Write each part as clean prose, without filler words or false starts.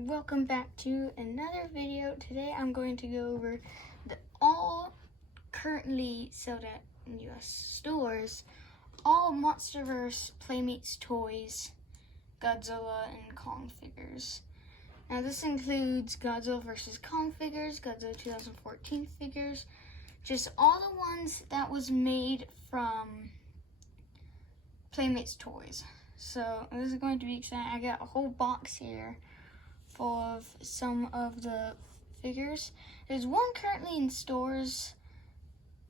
welcome back to another video. Today I'm going to go over the all currently sold at US stores, all Monsterverse Playmates toys, Godzilla and Kong figures. Now this includes Godzilla vs. Kong figures, Godzilla 2014 figures, just all the ones that was made from Playmates toys. So this is going to be exciting. I got a whole box here full of some of the figures. There's one currently in stores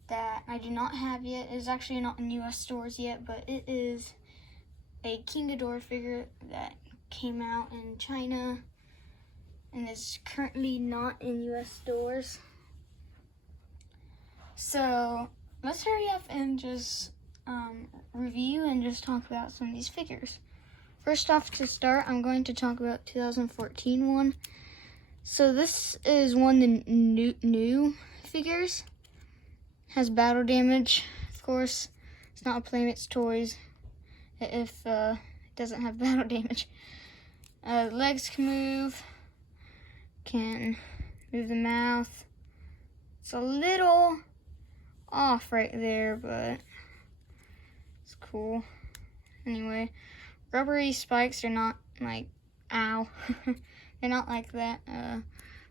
that I do not have yet. It's actually not in US stores yet, but it is a King Ghidorah figure that came out in China and is currently not in US stores. So let's hurry up and just review and just talk about some of these figures. First off, to start, I'm going to talk about 2014 one. So this is one of the new figures. Has battle damage, of course. It's not a Playmates toys if it doesn't have battle damage. Legs can move the mouth. It's a little off right there, but it's cool. Anyway, rubbery spikes are not like, ow. They're not like that.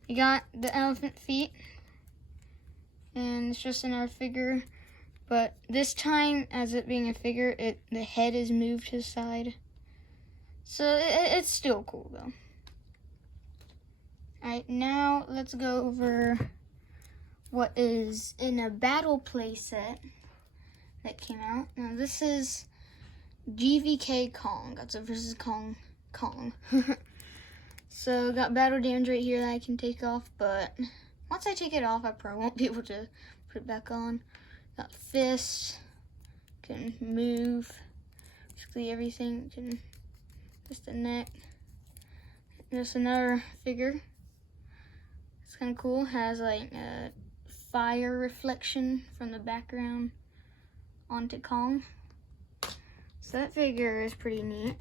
We got the elephant feet, and it's just in our figure. But this time, as it being a figure, the head is moved to the side. So it's still cool though. Alright, now let's go over what is in a battle play set that came out. Now this is GVK Kong, Godzilla vs. Kong. So got battle damage right here that I can take off, but once I take it off, I probably won't be able to put it back on. Got fists, can move, basically everything, just the neck. Just another figure. It's kind of cool, has like a fire reflection from the background onto Kong. So that figure is pretty neat.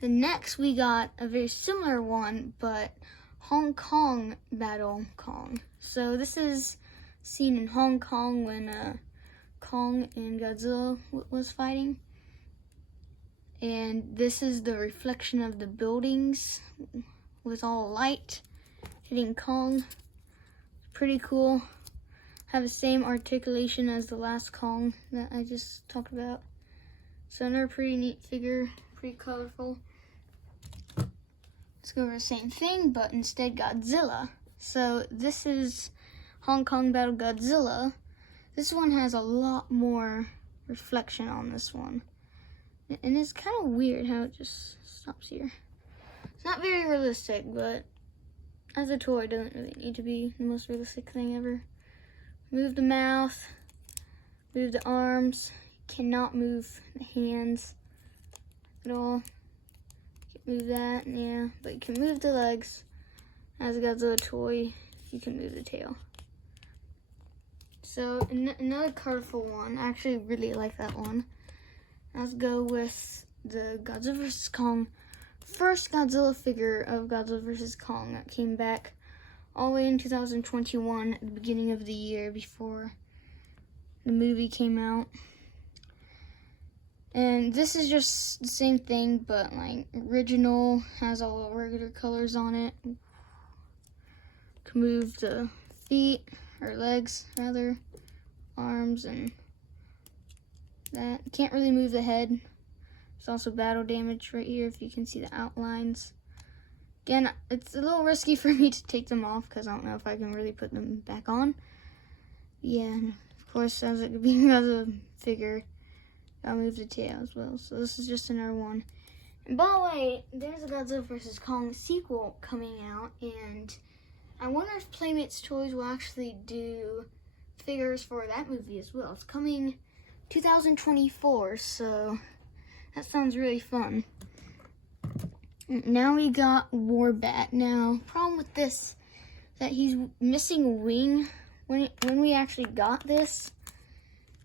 Then next we got a very similar one, but Hong Kong Battle Kong. So this is seen in Hong Kong when Kong and Godzilla was fighting. And this is the reflection of the buildings with all light hitting Kong. Pretty cool. Have the same articulation as the last Kong that I just talked about. So another pretty neat figure, pretty colorful. Let's go over the same thing, but instead Godzilla. So this is Hong Kong Battle Godzilla. This one has a lot more reflection on this one. And it's kind of weird how it just stops here. It's not very realistic, but as a toy, it doesn't really need to be the most realistic thing ever. Move the mouth, move the arms. Cannot move the hands at all. You can move that, yeah, but you can move the legs. As a Godzilla toy, you can move the tail. So another colorful one. I actually really like that one. Let's go with the Godzilla vs. Kong. First Godzilla figure of Godzilla vs. Kong that came back all the way in 2021 at the beginning of the year before the movie came out. And this is just the same thing, but like original, has all regular colors on it. Can move the feet, or legs rather, arms, and that. Can't really move the head. There's also battle damage right here if you can see the outlines. Again, it's a little risky for me to take them off because I don't know if I can really put them back on. Yeah, and of course, as it being as a figure, I'll move the tail as well. So this is just another one. And by the way, there's a Godzilla vs. Kong sequel coming out, and I wonder if Playmates Toys will actually do figures for that movie as well. It's coming 2024, so that sounds really fun. Now we got Warbat. Now, problem with this, that he's missing a wing. When we actually got this,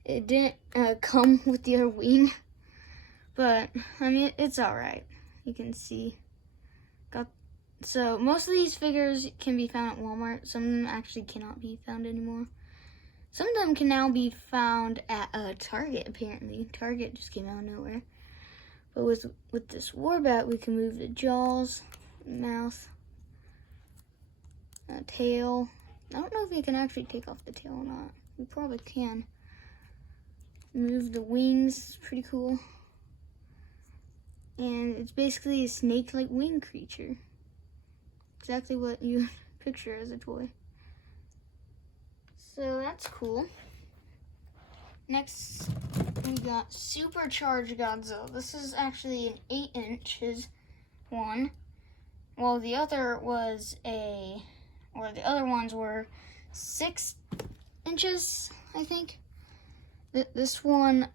it didn't come with the other wing, but I mean, it's all right. You can see, got So most of these figures can be found at Walmart. Some of them actually cannot be found anymore. Some of them can now be found at Target, apparently. Target just came out of nowhere. But with this Warbat, we can move the jaws, mouth, tail. I don't know if we can actually take off the tail or not. We probably can. Move the wings, it's pretty cool. And it's basically a snake-like wing creature. Exactly what you picture as a toy. So that's cool. Next, we got Supercharged Godzilla. This is actually an 8 inches one. Well, the other ones were 6 inches, I think. This one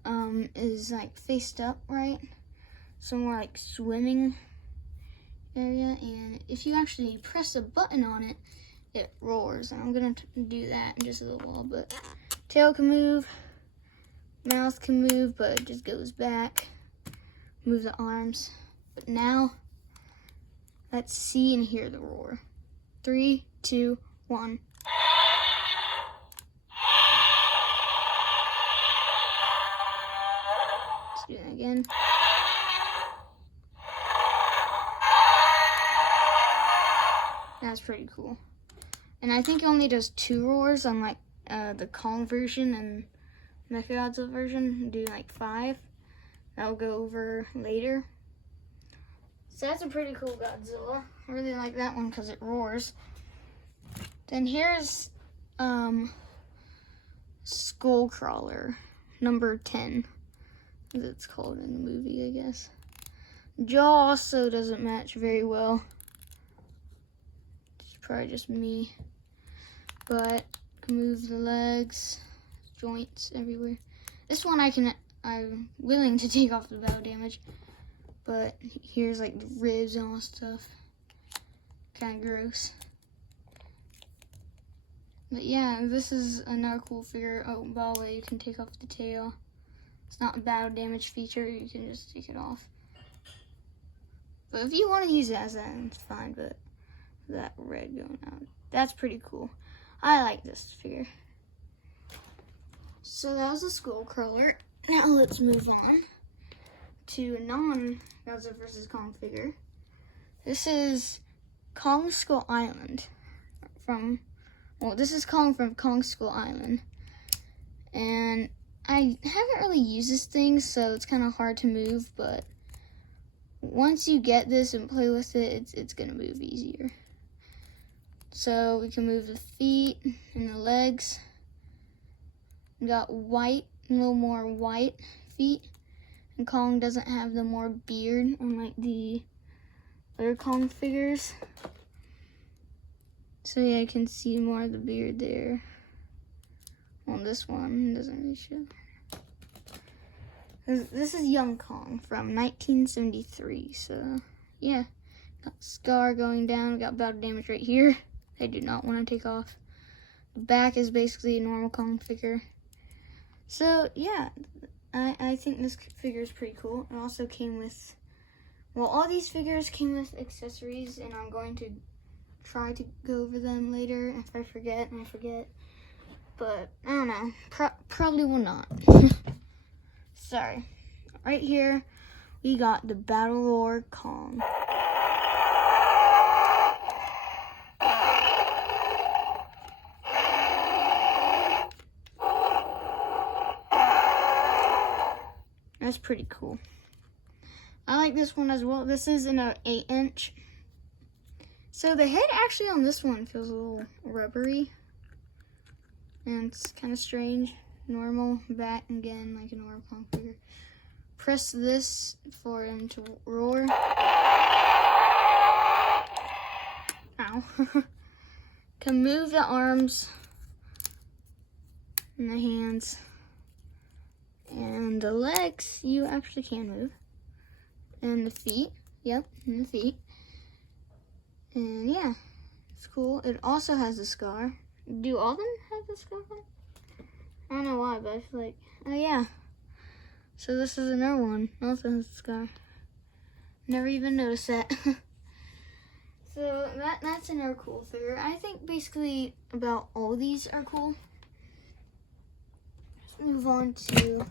is like faced up, right? Somewhere like swimming area, and if you actually press a button on it, it roars. And I'm gonna do that in just a little while. But tail can move, mouth can move, but it just goes back. Move the arms. But now, let's see and hear the roar. 3, 2, 1. Let's do that again. That's pretty cool. And I think it only does 2 roars, unlike the Kong version and Mechagodzilla version. Do like 5. That'll go over later. So that's a pretty cool Godzilla. I really like that one because it roars. Then here's Skullcrawler, number 10, as it's called in the movie, I guess. Jaw also doesn't match very well. It's probably just me. But can move the legs, joints everywhere. This one I'm willing to take off the battle damage. But here's like the ribs and all that stuff. Kind of gross. But yeah, this is another cool figure. Oh, by the way, you can take off the tail. It's not a battle damage feature. You can just take it off. But if you want to use it as that, it's fine. But that red going out, that's pretty cool. I like this figure. So that was a Skullcrawler. Now let's move on to a non-Godzilla vs. Kong figure. This is Kong Skull Island this is Kong from Kong Skull Island. And I haven't really used this thing, so it's kind of hard to move, but once you get this and play with it, it's going to move easier. So we can move the feet and the legs. We got white, a little more white feet. And Kong doesn't have the more beard unlike the other Kong figures. So yeah, you can see more of the beard there. Well, this one doesn't really show. This is young Kong from 1973. So yeah, got scar going down. We got battle damage right here. I do not want to take off. The back is basically a normal Kong figure. So yeah, I think this figure is pretty cool. It also came with, well, all these figures came with accessories, and I'm going to try to go over them later. If I forget, I forget. But I don't know. Probably will not. Sorry. Right here, we got the Battle Roar Kong. That's pretty cool. I like this one as well. This is in an 8-inch. So the head actually on this one feels a little rubbery. And it's kind of strange. Normal back again, like a normal Kong figure. Press this for him to roar. Ow. Can move the arms and the hands. And the legs, you actually can move. And the feet, yep, and the feet. And yeah, it's cool. It also has a scar. Do all of them have the scar? I don't know why, but I feel like, oh yeah. So this is another one, also has a scar. Never even noticed that. So that's another cool figure. I think basically about all these are cool. Let's move on to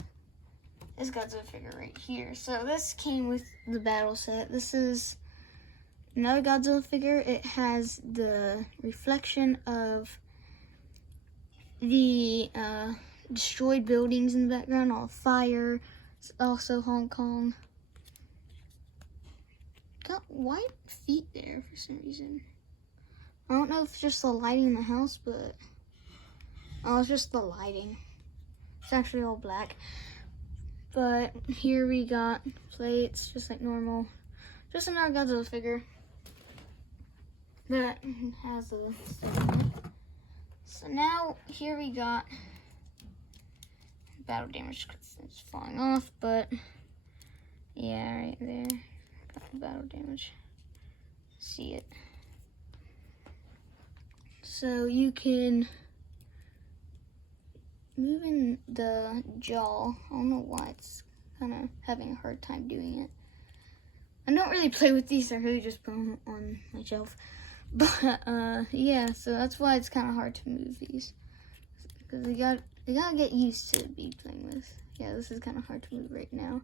this Godzilla figure right here. So this came with the battle set. This is another Godzilla figure. It has the reflection of the destroyed buildings in the background, all fire. It's also Hong Kong. Got white feet there for some reason. I don't know if it's just the lighting in the house, but it's just the lighting. It's actually all black. But here we got plates, just like normal. Just another Godzilla figure that has a stick on it. So now here we got battle damage because it's falling off, but yeah, right there. Got the battle damage. See it. So you can move in the jaw. I don't know why it's kind of having a hard time doing it. I don't really play with these. I really just put them on my shelf. But yeah, so that's why it's kind of hard to move these, because you gotta get used to be playing with. Yeah, this is kind of hard to move right now,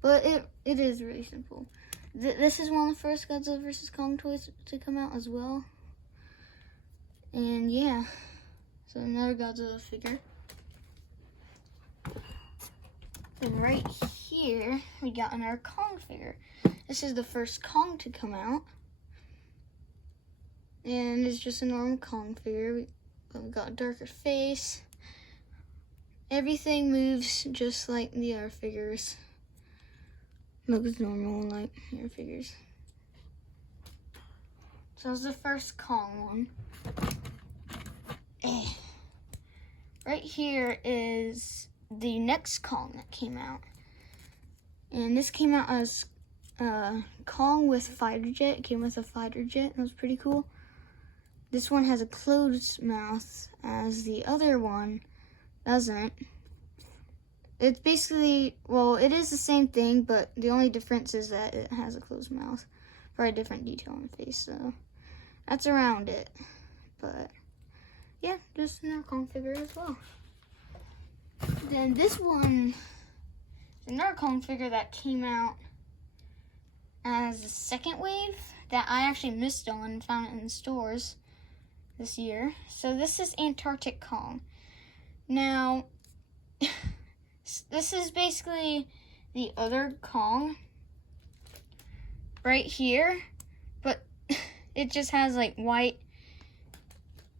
but it is really simple. This is one of the first Godzilla vs. Kong toys to come out as well. And yeah, so another Godzilla figure. And right here, we got another Kong figure. This is the first Kong to come out. And it's just a normal Kong figure. We've got a darker face. Everything moves just like the other figures. Looks normal like your figures. So it's the first Kong one. Right here is the next Kong that came out. And this came out as Kong with fighter jet. It came with a fighter jet. It was pretty cool. This one has a closed mouth, as the other one doesn't. It's basically, well, it is the same thing, but the only difference is that it has a closed mouth for a different detail on the face. So that's around it. But yeah, just another Kong figure as well. Then this one is another Kong figure that came out as the second wave that I actually missed on and found it in the stores this year. So this is Antarctic Kong. Now, this is basically the other Kong right here, but it just has like white,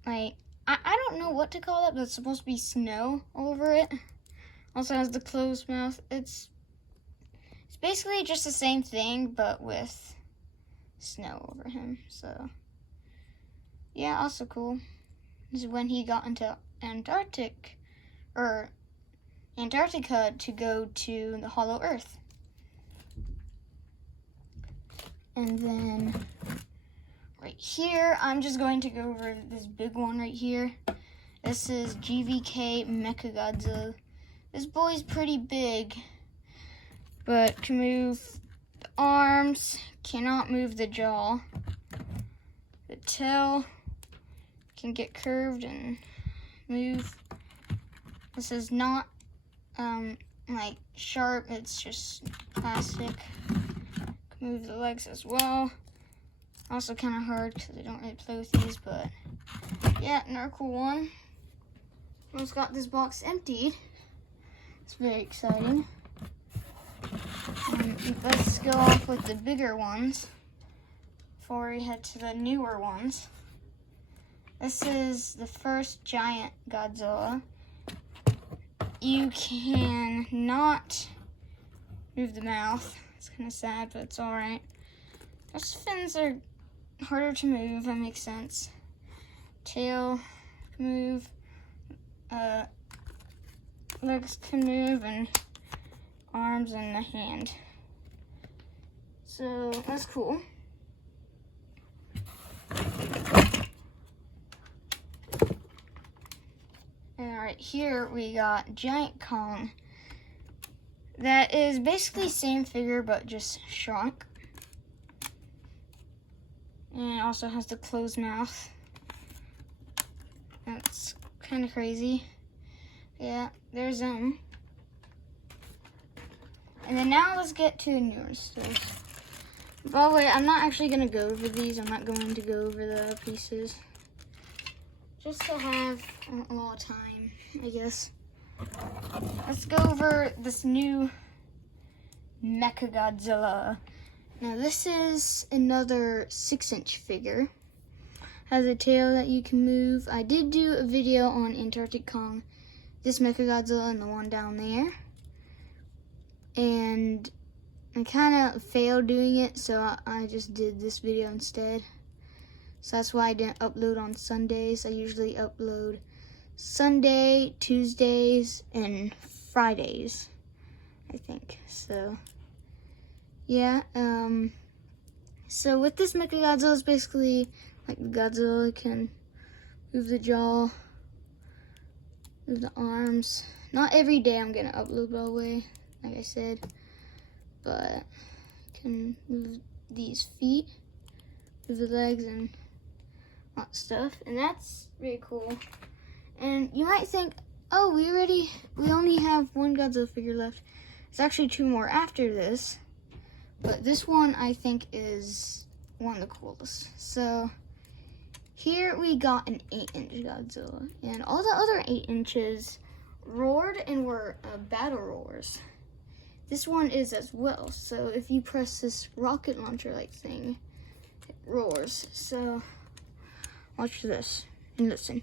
like, I don't know what to call that, but it's supposed to be snow over it. Also has the closed mouth. It's basically just the same thing, but with snow over him. So yeah, also cool. This is when he got into Antarctica to go to the Hollow Earth. And then right here, I'm just going to go over this big one right here. This is GVK Mechagodzilla. This boy's pretty big, but can move the arms, cannot move the jaw. The tail can get curved and move. This is not like sharp, it's just plastic. Can move the legs as well. Also kind of hard because I don't really play with these, but yeah, another cool one. Almost got this box emptied. It's very exciting. Let's go off with the bigger ones before we head to the newer ones. This is the first giant Godzilla. You can not move the mouth. It's kind of sad, but it's alright. Those fins are harder to move, that makes sense. Tail can move, legs can move, and arms and the hand. So that's cool. And right here we got Giant Kong. That is basically same figure but just shrunk. And it also has the closed mouth. That's kind of crazy. Yeah, there's them. And then now let's get to newer stores. By the way, I'm not actually going to go over these. I'm not going to go over the pieces. Just to have a little time, I guess. Let's go over this new Godzilla. Now this is another 6-inch figure. Has a tail that you can move. I did do a video on Antarctic Kong, this Godzilla and the one down there. And I kind of failed doing it, so I just did this video instead. So that's why I didn't upload on Sundays. I usually upload Sunday, Tuesdays, and Fridays, I think. So, yeah. So with this Godzilla, it's basically like Godzilla can move the jaw, move the arms. Not every day I'm gonna upload, by the way, like I said, but I can move these feet, move the legs, and all that stuff, and that's really cool. And you might think, oh, we only have one Godzilla figure left. It's actually 2 more after this, but this one I think is one of the coolest. So here we got an 8-inch Godzilla, and all the other 8 inches roared and were battle roars. This one is as well, so if you press this rocket launcher like thing, it roars. So watch this and listen.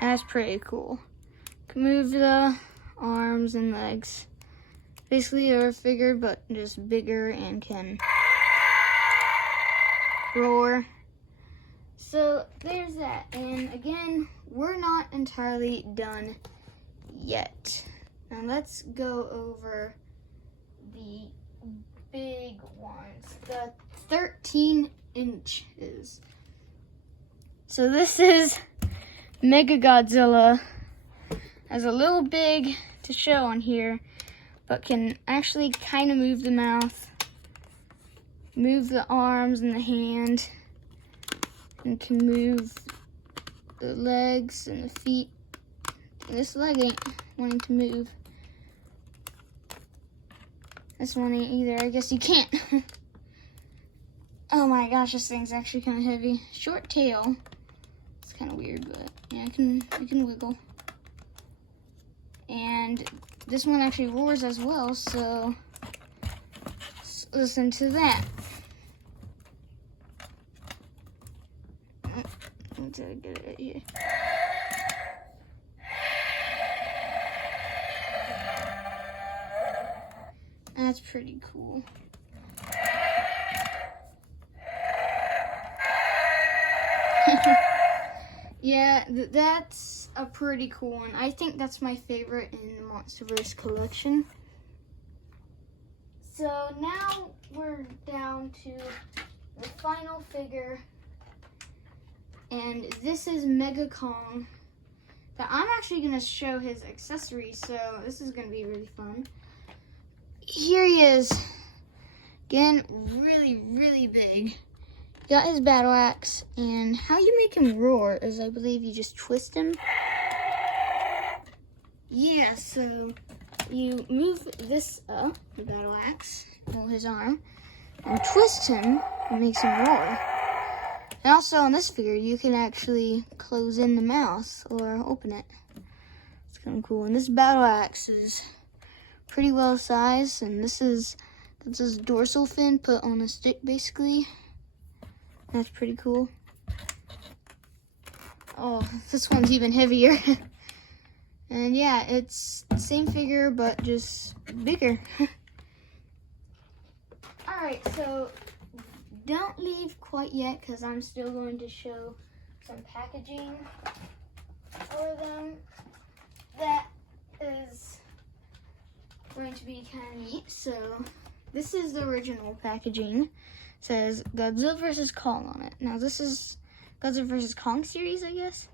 That's pretty cool. Can move the arms and legs. Basically a figure, but just bigger, and can roar. So there's that. And again, we're not entirely done yet. Now let's go over the big ones, the 13 inches. So this is Godzilla. Has a little big to show on here, but can actually kind of move the mouth, move the arms and the hand, and can move the legs and the feet. This leg ain't wanting to move. This one ain't either. I guess you can't. Oh my gosh, this thing's actually kind of heavy. Short tail. It's kind of weird, but yeah, you can wiggle. And this one actually roars as well, so listen to that. Until I get it here. That's pretty cool. Yeah, that's a pretty cool one. I think that's my favorite in the Monsterverse collection. So now we're down to the final figure, and this is Mega Kong. But I'm actually going to show his accessories, so this is going to be really fun. Here he is. Again, really, really big. Got his battle axe, and how you make him roar is, I believe, you just twist him. Yeah, so you move this up, the battle axe, hold his arm, and twist him, and makes him roar. And also on this figure, you can actually close in the mouth or open it. It's kind of cool. And this battle axe is pretty well sized, and this is his dorsal fin put on a stick, basically. That's pretty cool. Oh, this one's even heavier. And yeah, it's the same figure, but just bigger. Alright, so don't leave quite yet, because I'm still going to show some packaging for them that is going to be kind of neat. So this is the original packaging. It says Godzilla vs. Kong on it. Now this is Godzilla vs. Kong series, I guess.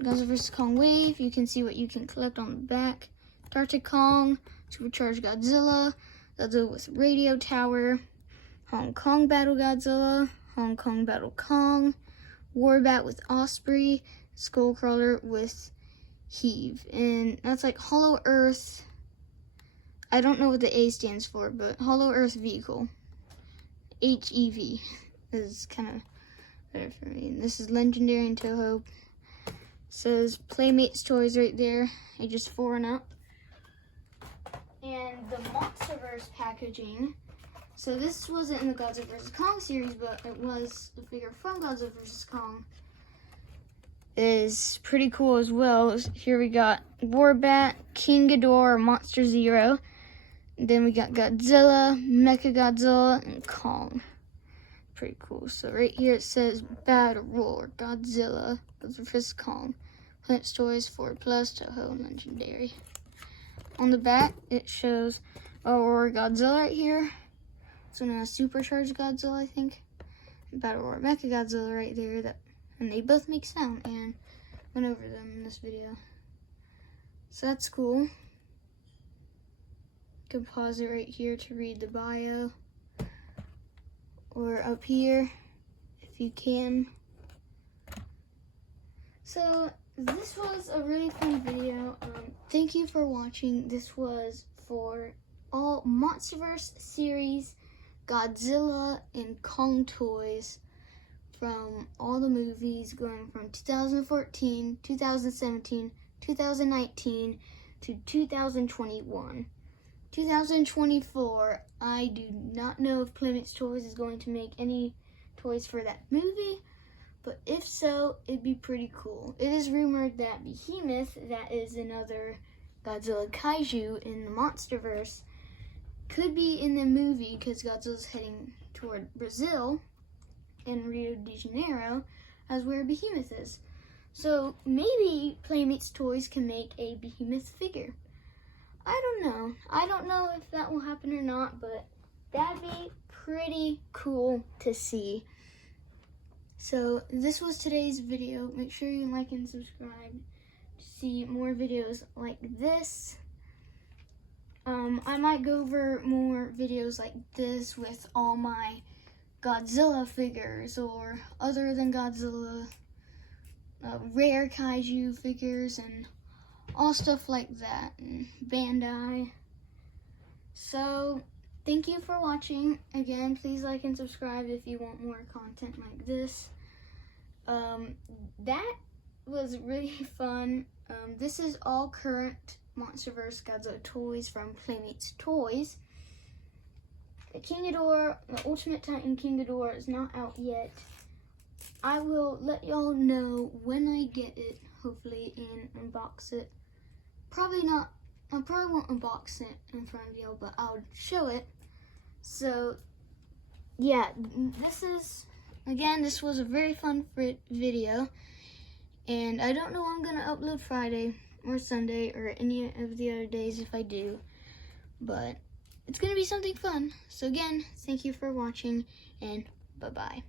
Godzilla vs. Kong Wave. You can see what you can collect on the back. Arctic Kong, Supercharged Godzilla, Godzilla with Radio Tower, Hong Kong Battle Godzilla, Hong Kong Battle Kong, Warbat with Osprey, Skullcrawler with Heave. And that's like Hollow Earth. I don't know what the A stands for, but Hollow Earth Vehicle. HEV is kind of better for me. And this is Legendary and Toho. Says Playmates toys right there, ages 4 and up. And the Monsterverse packaging. So this wasn't in the Godzilla vs. Kong series, but it was the figure from Godzilla vs. Kong. Is pretty cool as well. Here we got Warbat, King Ghidorah, Monster Zero. And then we got Godzilla, Mechagodzilla, and Kong. Pretty cool. So right here it says Battle Roar, Godzilla vs. Kong. Playmates Toys 4+, Toho, and Legendary. On the back, it shows Roar Godzilla right here. So now Supercharged Godzilla, I think. Battle Roar Mechagodzilla right there. And they both make sound, and went over them in this video. So that's cool. You can pause it right here to read the bio. Or up here, if you can. So this was a really fun video. Thank you for watching. This was for all Monsterverse series Godzilla and Kong toys from all the movies going from 2014, 2017, 2019 to 2021. 2024, I do not know if Playmates Toys is going to make any toys for that movie, but if so, it'd be pretty cool. It is rumored that Behemoth, that is another Godzilla kaiju in the Monsterverse, could be in the movie because Godzilla's heading toward Brazil and Rio de Janeiro as where Behemoth is. So maybe Playmates Toys can make a Behemoth figure. I don't know. I don't know if that will happen or not, but that'd be pretty cool to see. So this was today's video. Make sure you like and subscribe to see more videos like this. I might go over more videos like this with all my Godzilla figures or other than Godzilla rare kaiju figures and all stuff like that, and Bandai. So thank you for watching. Again, please like and subscribe if you want more content like this. That was really fun. This is all current Monsterverse Godzilla toys from Playmates Toys. The King Ghidorah, the Ultimate Titan King Ghidorah is not out yet. I will let y'all know when I get it, hopefully, and unbox it. Probably not, I probably won't unbox it in front of y'all, but I'll show it. So, yeah, this was a very fun video. And I don't know when I'm going to upload Friday or Sunday or any of the other days if I do. But it's going to be something fun. So again, thank you for watching and bye-bye.